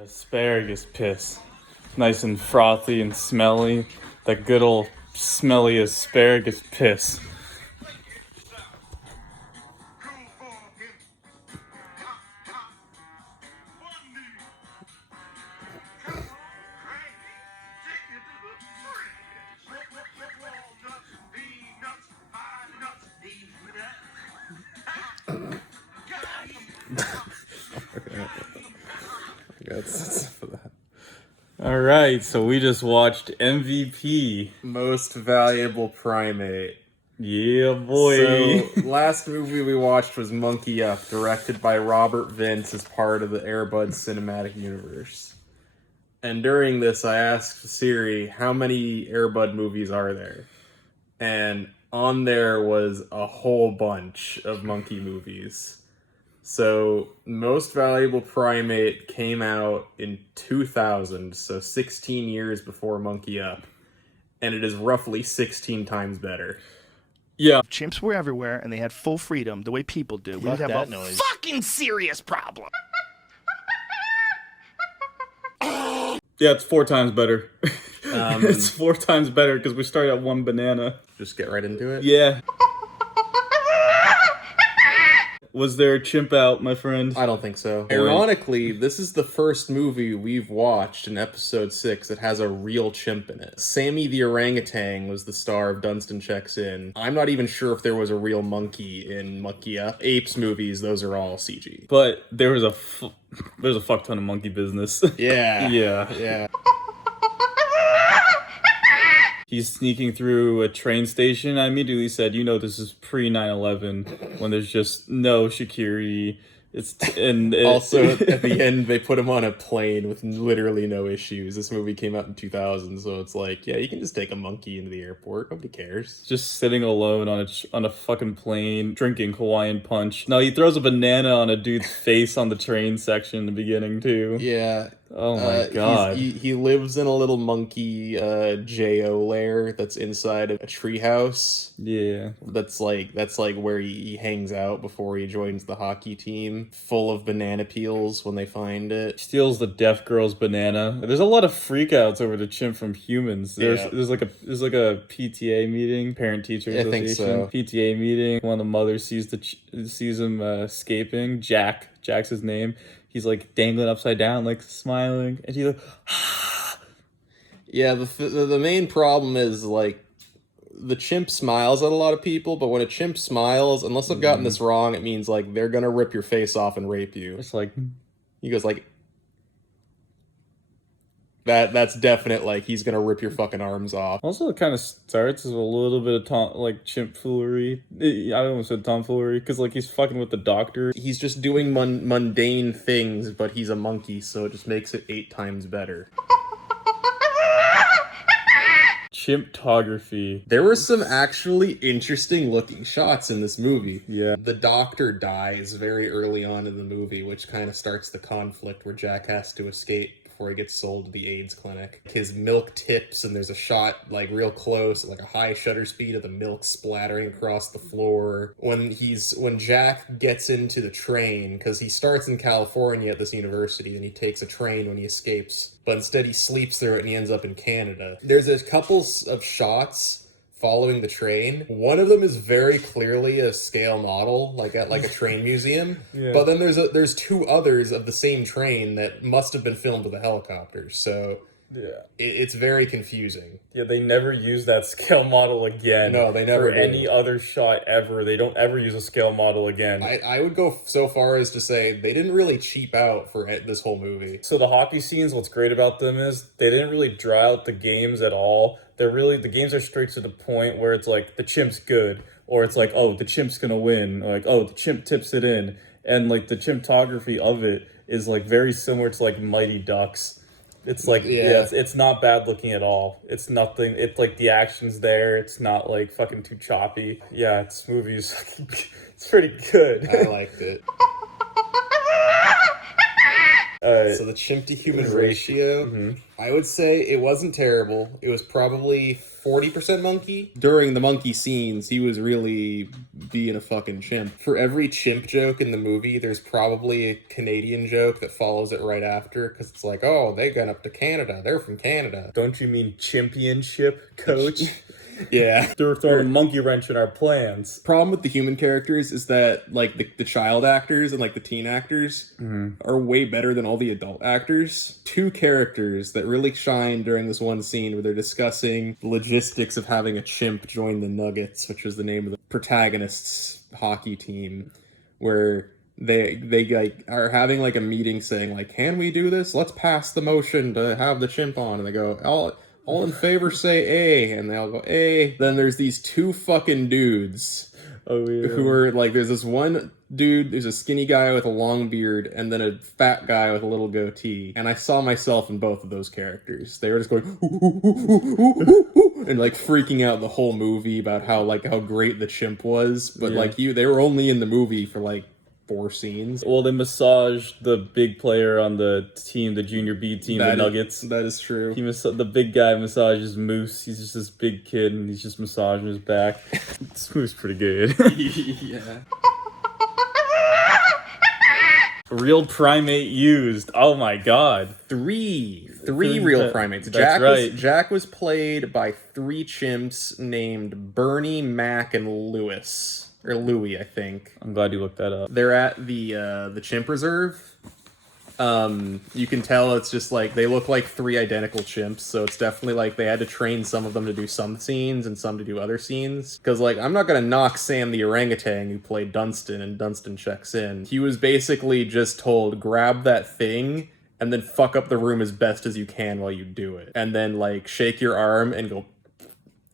Asparagus piss. Nice and frothy and smelly. That good old smelly asparagus piss. All right, so we just watched MVP, Most Valuable Primate. Yeah, boy. So, last movie we watched was Monkey Up, directed by Robert Vince as part of the Air Bud cinematic universe. And during this, I asked Siri, how many Air Bud movies are there? And on there was a whole bunch of monkey movies. So, Most Valuable Primate came out in 2000, so 16 years before Monkey Up. And it is roughly 16 times better. Yeah. Chimps were everywhere, and they had full freedom, the way people do. We would have that a noise. fucking serious problem. Yeah, it's 4 times better. It's 4 times better because we started at 1 banana. Just get right into it? Yeah. Was there a chimp out, my friend? I don't think so. Ironically, this is the first movie we've watched in episode 6 that has a real chimp in it. Sammy the orangutan was the star of Dunstan Checks In. I'm not even sure if there was a real monkey in Monkey Up. Apes movies, those are all CG. But there was there's a fuck ton of monkey business. Yeah. Yeah. He's sneaking through a train station. I immediately said, you know, this is pre 9/11 when there's just no security. Also, at the end, they put him on a plane with literally no issues. This movie came out in 2000, so it's like, yeah, you can just take a monkey into the airport. Nobody cares. Just sitting alone on a fucking plane, drinking Hawaiian punch. No, he throws a banana on a dude's face on the train section in the beginning, too. Yeah. Oh my god. He lives in a little monkey J.O. lair that's inside of a treehouse. Yeah. That's like where he hangs out before he joins the hockey team. Full of banana peels when they find it. Steals the deaf girl's banana. There's a lot of freakouts over the chimp from humans. There's like a PTA meeting, parent teacher association. I think so. PTA meeting. One of the mothers sees him escaping. Jack's his name. He's like dangling upside down, like smiling, and he's like, yeah. The main problem is like the chimp smiles at a lot of people, but when a chimp smiles, unless I've gotten this wrong, it means like they're gonna rip your face off and rape you. It's like he goes like that. That's definite. Like he's gonna rip your fucking arms off. Also, it kind of starts as a little bit of chimp foolery. I almost said tomfoolery because like he's fucking with the doctor. He's just doing mundane things, but he's a monkey, so it just makes it 8 times better. Chimptography. There were some actually interesting looking shots in this movie. Yeah. The doctor dies very early on in the movie, which kind of starts the conflict where Jack has to escape before he gets sold to the AIDS clinic. His milk tips, and there's a shot like real close, like a high shutter speed of the milk splattering across the floor. When Jack gets into the train, because he starts in California at this university, and he takes a train when he escapes, but instead he sleeps through it and he ends up in Canada. There's a couple of shots following the train. One of them is very clearly a scale model, like at a train museum. Yeah. But then there's 2 others of the same train that must have been filmed with a helicopter. So yeah, it's very confusing. Yeah, they never use that scale model again. No, they never do. Any other shot ever. They don't ever use a scale model again. I would go so far as to say they didn't really cheap out for this whole movie. So the hockey scenes, what's great about them is they didn't really draw out the games at all. The games are straight to the point where it's like the chimp's good, or it's like, oh, the chimp's gonna win, or like, oh, the chimp tips it in, and like the chimptography of it is like very similar to like Mighty Ducks. It's like it's not bad looking at all. It's nothing. It's like the action's there. It's not like fucking too choppy. Yeah, this movie's it's pretty good. I liked it. So the chimp to human ratio, I would say it wasn't terrible. It was probably 40% monkey. During the monkey scenes, he was really being a fucking chimp. For every chimp joke in the movie, there's probably a Canadian joke that follows it right after, because it's like, oh, they got up to Canada. They're from Canada. Don't you mean championship, coach? Yeah. They're throwing a monkey wrench in our plans. Problem with the human characters is that, like, the child actors and, like, the teen actors are way better than all the adult actors. Two characters that really shine during this one scene where they're discussing the logistics of having a chimp join the Nuggets, which was the name of the protagonist's hockey team, where they like are having like a meeting saying like, can we do this? Let's pass the motion to have the chimp on. And they go, all in favor say A, and they all go A. Then there's these two fucking dudes who are like, there's this one dude, there's a skinny guy with a long beard, and then a fat guy with a little goatee. And I saw myself in both of those characters. They were just going and like freaking out the whole movie about how great the chimp was. But they were only in the movie for like 4 scenes. Well, they massaged the big player on the team, the junior B team, the Nuggets. That is true. The big guy massages Moose. He's just this big kid, and he's just massaging his back. This movie's pretty good. Yeah. Real primate used. Oh my god. Three real primates. Jack was played by 3 chimps named Bernie, Mac, and Lewis. Or Louie, I think. I'm glad you looked that up. They're at the chimp reserve. You can tell it's just like they look like 3 identical chimps, so it's definitely like they had to train some of them to do some scenes and some to do other scenes. Because like I'm not gonna knock Sam the orangutan who played Dunstan, and Dunstan checks in. He was basically just told, grab that thing and then fuck up the room as best as you can while you do it, and then like shake your arm and go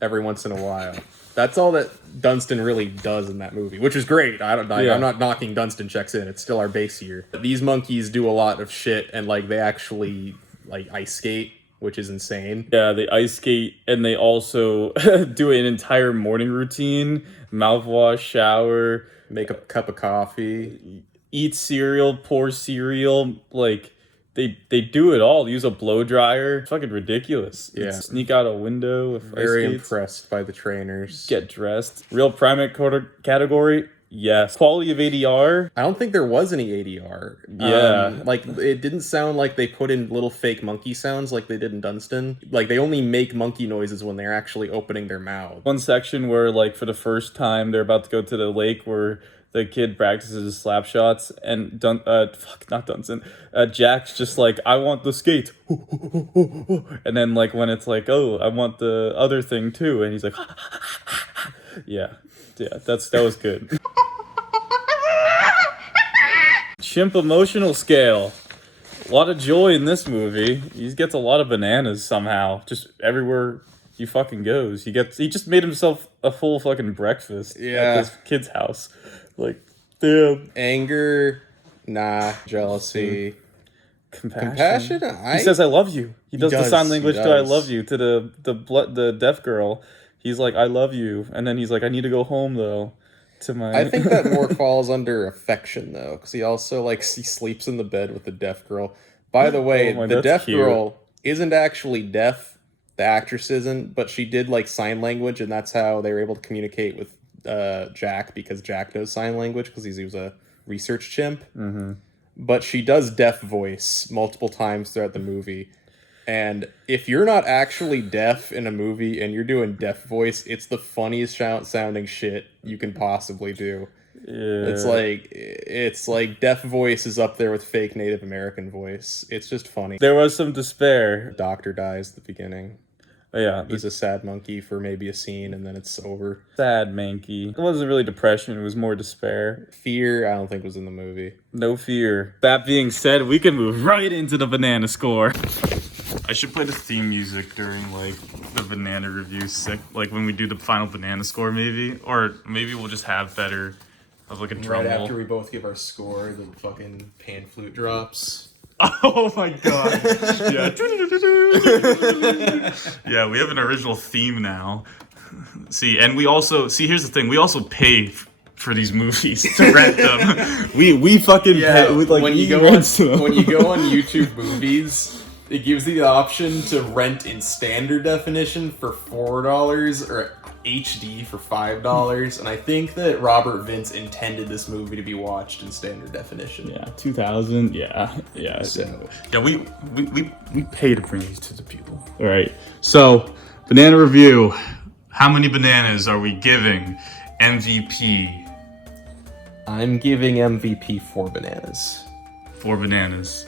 every once in a while. That's all that Dunstan really does in that movie, which is great. I'm not knocking Dunstan checks in. It's still our base here. These monkeys do a lot of shit, and like they actually like ice skate, which is insane. Yeah, they ice skate, and they also do an entire morning routine: mouthwash, shower, make a cup of coffee, eat cereal, pour cereal, like. They do it all. They use a blow dryer. It's fucking ridiculous. Yeah. Sneak out a window with very impressed by the trainers. Get dressed. Real primate category? Yes. Quality of ADR? I don't think there was any ADR. Yeah. Like, it didn't sound like they put in little fake monkey sounds like they did in Dunstan. Like, they only make monkey noises when they're actually opening their mouth. One section where, like, for the first time, they're about to go to the lake where the kid practices his slap shots, and not Dunstan. Jack's just like, I want the skate. And then, like, when it's like, oh, I want the other thing too, and he's like, yeah, that was good. Chimp emotional scale. A lot of joy in this movie. He gets a lot of bananas somehow, just everywhere he fucking goes. He just made himself a full fucking breakfast at this kid's house. Like, damn. Anger, nah. Jealousy. Compassion? He says, I love you. He does the sign language to I love you to the deaf girl. He's like, I love you. And then he's like, I need to go home, though. I think that more falls under affection, though. Because he also, like, he sleeps in the bed with the deaf girl. By the way, the deaf girl isn't actually deaf. The actress isn't. But she did, like, sign language. And that's how they were able to communicate with Jack, because Jack knows sign language because he was a research chimp. But she does deaf voice multiple times throughout the movie, and if you're not actually deaf in a movie and you're doing deaf voice, it's the funniest sounding shit you can possibly do. It's like deaf voice is up there with fake Native American voice. It's just funny. There was some despair. The doctor dies at the beginning. Oh, yeah. He's a sad monkey for maybe a scene, and then it's over. Sad monkey. It wasn't really depression, it was more despair. Fear, I don't think was in the movie. No fear. That being said, we can move right into the banana score. I should play the theme music during, like, the banana review, like, when we do the final banana score, maybe. Or maybe we'll just have better of, like, a drum roll. Right after we both give our score, the fucking pan flute drops. Oh my god. Yeah. Yeah, we have an original theme now. See, and here's the thing, we also pay for these movies to rent them. we fucking Yeah, pay, we, like, when you we go rent them. when you go on YouTube Movies, it gives you the option to rent in standard definition for $4 or HD for $5, and I think that Robert Vince intended this movie to be watched in standard definition. Yeah, 2000. Yeah. So Yeah, we pay to bring these to the people. All right. So, banana review. How many bananas are we giving MVP? I'm giving MVP 4 bananas. 4 bananas.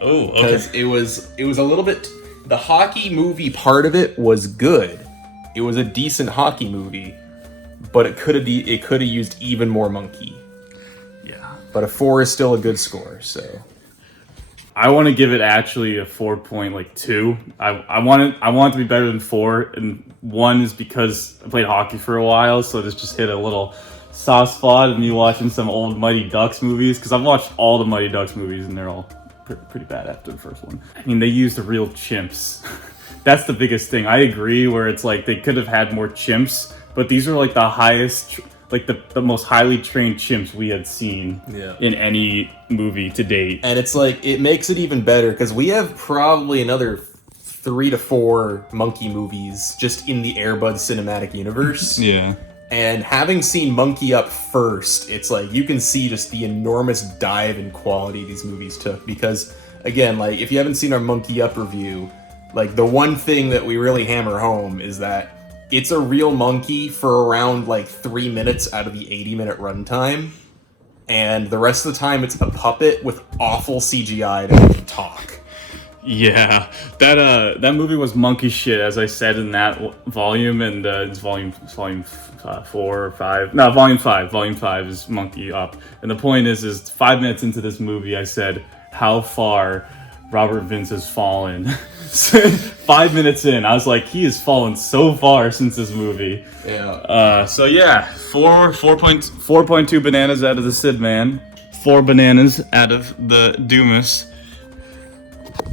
Oh, okay. Because it was a little bit. The hockey movie part of it was good. It was a decent hockey movie, but it could have used even more monkey. Yeah. But a 4 is still a good score. So I want to give it actually a 4.2. I want it to be better than 4, and 1 is because I played hockey for a while, so this just hit a little soft spot of me watching some old Mighty Ducks movies, because I've watched all the Mighty Ducks movies and they're all pretty bad after the first one. I mean, they used the real chimps. That's the biggest thing. I agree where it's like they could have had more chimps, but these are like the highest, like the most highly trained chimps we had seen in any movie to date. And it's like, it makes it even better because we have probably another 3 to 4 monkey movies just in the Air Bud cinematic universe. Yeah. And having seen Monkey Up first, it's like you can see just the enormous dive in quality these movies took. Because again, like if you haven't seen our Monkey Up review, like the one thing that we really hammer home is that it's a real monkey for around like 3 minutes out of the 80-minute runtime. And the rest of the time it's a puppet with awful CGI to make it talk. Yeah, that movie was monkey shit, as I said in that volume, and it's volume 4 or 5. No, volume 5. Volume 5 is Monkey Up, and the point is 5 minutes into this movie, I said how far Robert Vince has fallen. 5 minutes in, I was like, he has fallen so far since this movie. Yeah. So yeah, 4.2 bananas out of the Sid Man, 4 bananas out of the Dumas.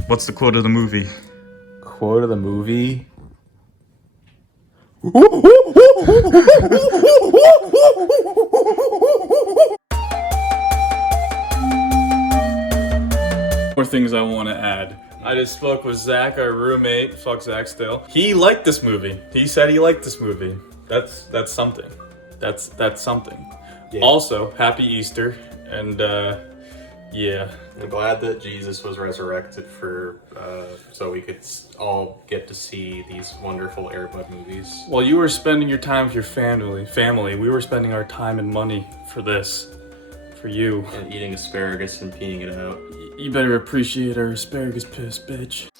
What's the quote of the movie? Quote of the movie? More things I want to add. I just spoke with Zack, our roommate. Fuck Zack still. He liked this movie. He said he liked this movie. That's something. That's something. Yeah. Also, happy Easter, and yeah. I'm glad that Jesus was resurrected so we could all get to see these wonderful Air Bud movies. While you were spending your time with your family, we were spending our time and money for this, for you. And eating asparagus and peeing it out. You better appreciate our asparagus piss, bitch.